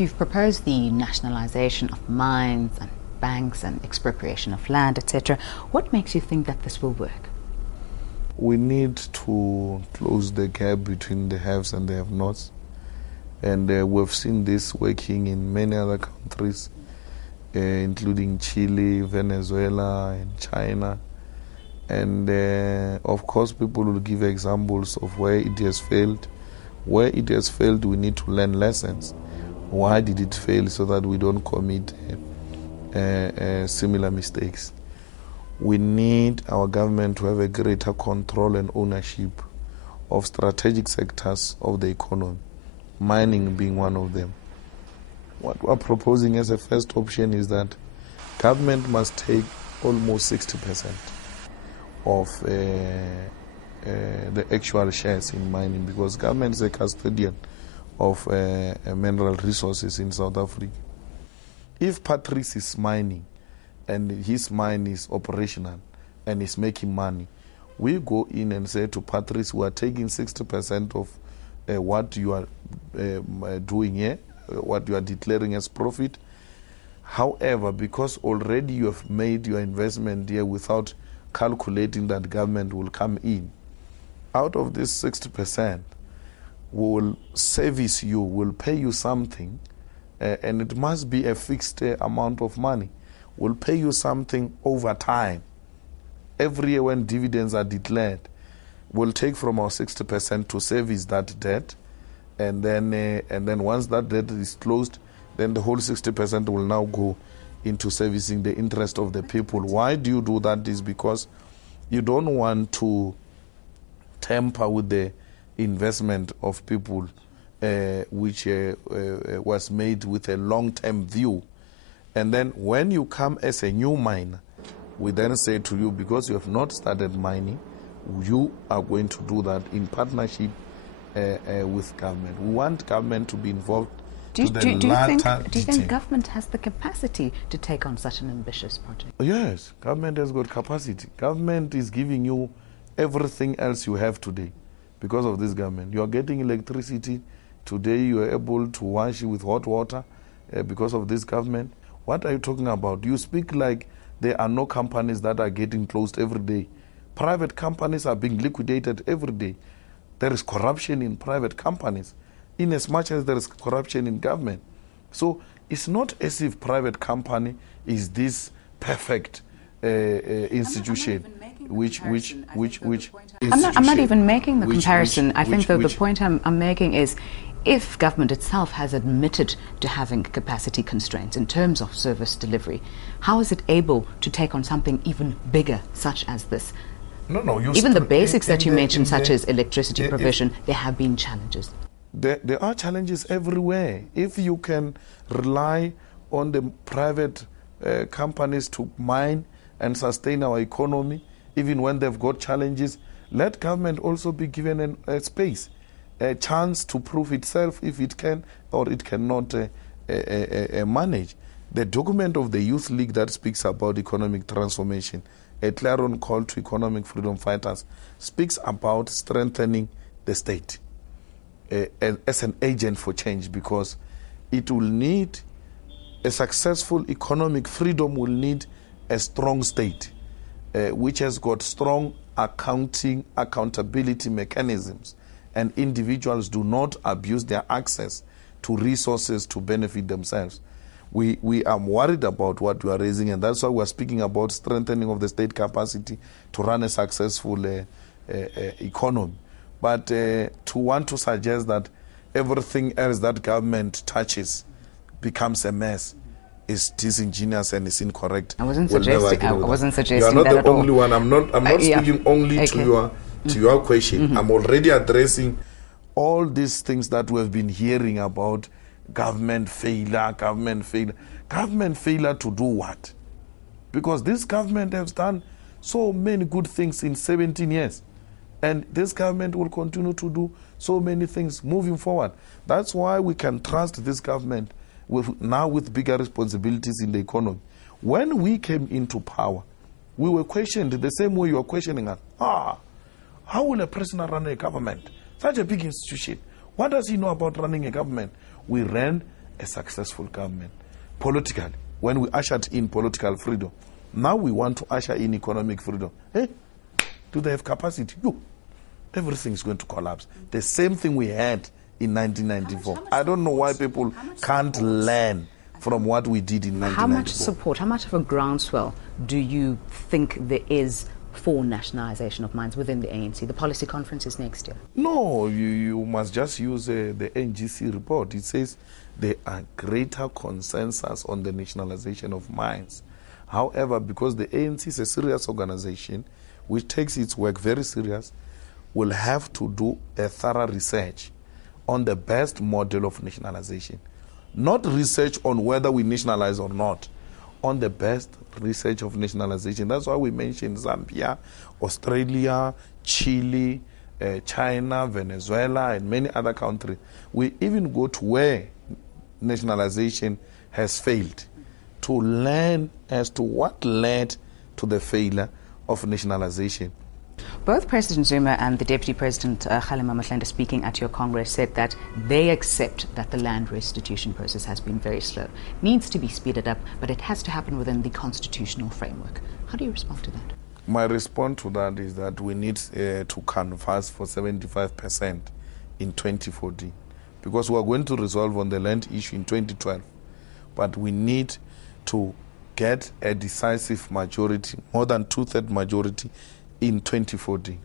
You've proposed the nationalisation of mines and banks and expropriation of land, etc. What makes you think that this will work? We need to close the gap between the haves and the have-nots. And we've seen this working in many other countries, including Chile, Venezuela, and China. And of course, people will give examples of where it has failed. Where it has failed, we need to learn lessons. Why did it fail, so that we don't commit similar mistakes? We need our government to have a greater control and ownership of strategic sectors of the economy, mining being one of them. What we're proposing as a first option is that government must take almost 60% of the actual shares in mining, because government is a custodian of mineral resources in South Africa. If Patrice is mining and his mine is operational and is making money, we go in and say to Patrice, we are taking 60% of what you are doing here, what you are declaring as profit. However, because already you have made your investment here without calculating that government will come in, out of this 60%, we will service you, will pay you something, and it must be a fixed amount of money. We'll pay you something over time. Every year when dividends are declared, we'll take from our 60% to service that debt, and then once that debt is closed, then the whole 60% will now go into servicing the interest of the people. Why do you do that? Is because you don't want to tamper with the investment of people, which was made with a long-term view. And then when you come as a new miner, we then say to you, because you have not started mining, you are going to do that in partnership with government. We want government to be involved. Do you think government has the capacity to take on such an ambitious project? Yes, government has got capacity. Government is giving you everything else you have today because of this government. You are getting electricity. Today you are able to wash with hot water because of this government. What are you talking about? You speak like there are no companies that are getting closed every day. Private companies are being liquidated every day. There is corruption in private companies, in as much as there is corruption in government. So it's not as if private company is this perfect institution. I'm not even making the comparison. I think the point I'm making is, if government itself has admitted to having capacity constraints in terms of service delivery, how is it able to take on something even bigger, such as this? No. Even the basics that you mentioned, such as electricity provision, there have been challenges. There are challenges everywhere. If you can rely on the private companies to mine and sustain our economy, even when they've got challenges, let government also be given a space, a chance to prove itself if it can or it cannot manage. The document of the Youth League that speaks about economic transformation, a clarion call to economic freedom fighters, speaks about strengthening the state as an agent for change, because it will need a successful economic freedom, will need a strong state which has got strong accountability mechanisms, and individuals do not abuse their access to resources to benefit themselves. We are worried about what we are raising, and that's why we are speaking about strengthening of the state capacity to run a successful economy. But to want to suggest that everything else that government touches becomes a mess is disingenuous and is incorrect. I wasn't suggesting you are not that the at all. only one. I'm not speaking only to your question. Mm-hmm. I'm already addressing all these things that we have been hearing about. Government failure to do what? Because this government has done so many good things in 17 years. And this government will continue to do so many things moving forward. That's why we can trust this government with bigger responsibilities in the economy. When we came into power, we were questioned the same way you are questioning us. How will a president run a government? Such a big institution. What does he know about running a government? We ran a successful government. Politically, when we ushered in political freedom, now we want to usher in economic freedom. Hey, do they have capacity? No. Everything's going to collapse. The same thing we had in 1994. I don't know why people can't learn from what we did in 1994. How much support, how much of a groundswell do you think there is for nationalisation of mines within the ANC? The policy conference is next year. No, you must just use the NGC report. It says there are greater consensus on the nationalisation of mines. However, because the ANC is a serious organization which takes its work very serious, will have to do a thorough research on the best model of nationalization. Not research on whether we nationalize or not, on the best research of nationalization. That's why we mentioned Zambia, Australia, Chile, China, Venezuela, and many other countries. We even go to where nationalization has failed to learn as to what led to the failure of nationalization. Both President Zuma and the Deputy President Kgalema Motlanthe, speaking at your Congress, said that they accept that the land restitution process has been very slow, needs to be speeded up, but it has to happen within the constitutional framework. How do you respond to that? My response to that is that we need to canvass for 75% in 2014, because we are going to resolve on the land issue in 2012, but we need to get a decisive majority, more than two-thirds majority, in 2014.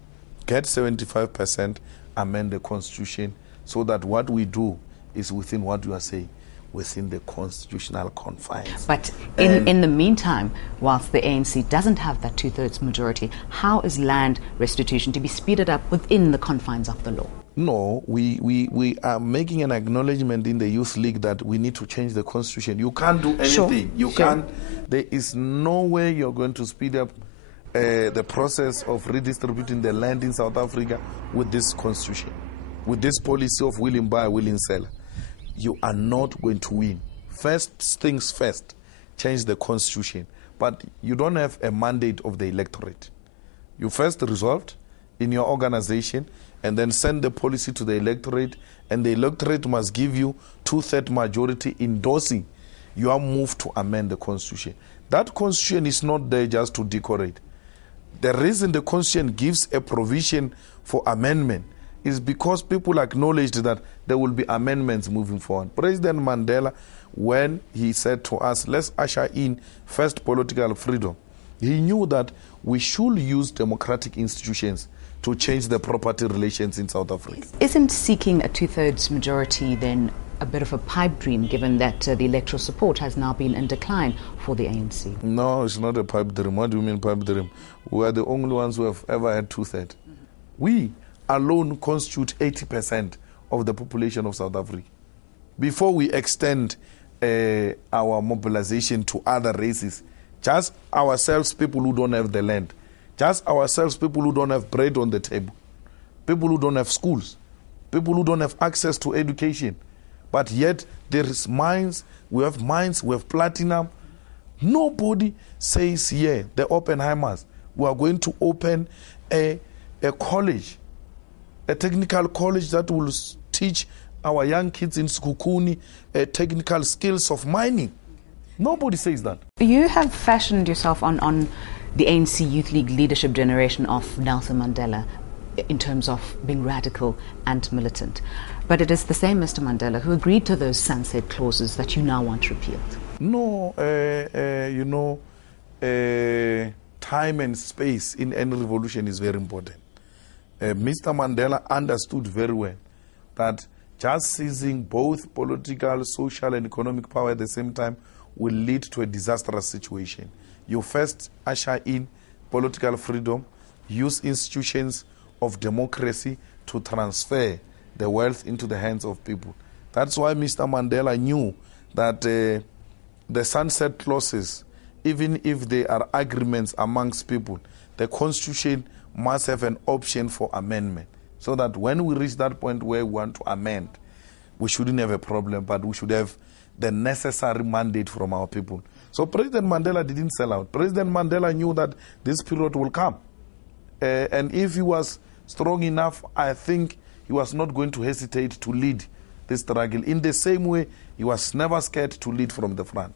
Get 75%, amend the constitution, so that what we do is within what you are saying, within the constitutional confines. But in the meantime, whilst the ANC doesn't have that two-thirds majority, how is land restitution to be speeded up within the confines of the law? No, we are making an acknowledgement in the Youth League that we need to change the constitution. You can't do anything. Sure. You can't. There is no way you're going to speed up the process of redistributing the land in South Africa with this constitution, with this policy of willing buyer, willing seller. You are not going to win. First things first, change the constitution. But you don't have a mandate of the electorate. You first resolved in your organization and then send the policy to the electorate, and the electorate must give you two-thirds majority endorsing your move to amend the constitution. That constitution is not there just to decorate. The reason the constitution gives a provision for amendment is because people acknowledged that there will be amendments moving forward. President Mandela, when he said to us, let's usher in first political freedom, he knew that we should use democratic institutions to change the property relations in South Africa. Isn't seeking a two-thirds majority then a bit of a pipe dream, given that the electoral support has now been in decline for the ANC? No, it's not a pipe dream. What do you mean pipe dream? We are the only ones who have ever had two-thirds. We alone constitute 80% of the population of South Africa. Before we extend our mobilization to other races, just ourselves, people who don't have the land, just ourselves, people who don't have bread on the table, people who don't have schools, people who don't have access to education, but yet there is mines, we have platinum. Nobody says, yeah, the Oppenheimers, we are going to open a college, a technical college that will teach our young kids in Sekhukhune technical skills of mining. Nobody says that. You have fashioned yourself on the ANC Youth League leadership generation of Nelson Mandela in terms of being radical and militant. But it is the same Mr. Mandela who agreed to those sunset clauses that you now want repealed. No, time and space in any revolution is very important. Mr. Mandela understood very well that just seizing both political, social, and economic power at the same time will lead to a disastrous situation. You first usher in political freedom, use institutions of democracy to transfer the wealth into the hands of people. That's why Mr. Mandela knew that the sunset clauses, even if they are agreements amongst people, the Constitution must have an option for amendment, so that when we reach that point where we want to amend, we shouldn't have a problem, but we should have the necessary mandate from our people. So President Mandela didn't sell out. President Mandela knew that this period will come. And if he was strong enough, I think he was not going to hesitate to lead the struggle. In the same way, he was never scared to lead from the front.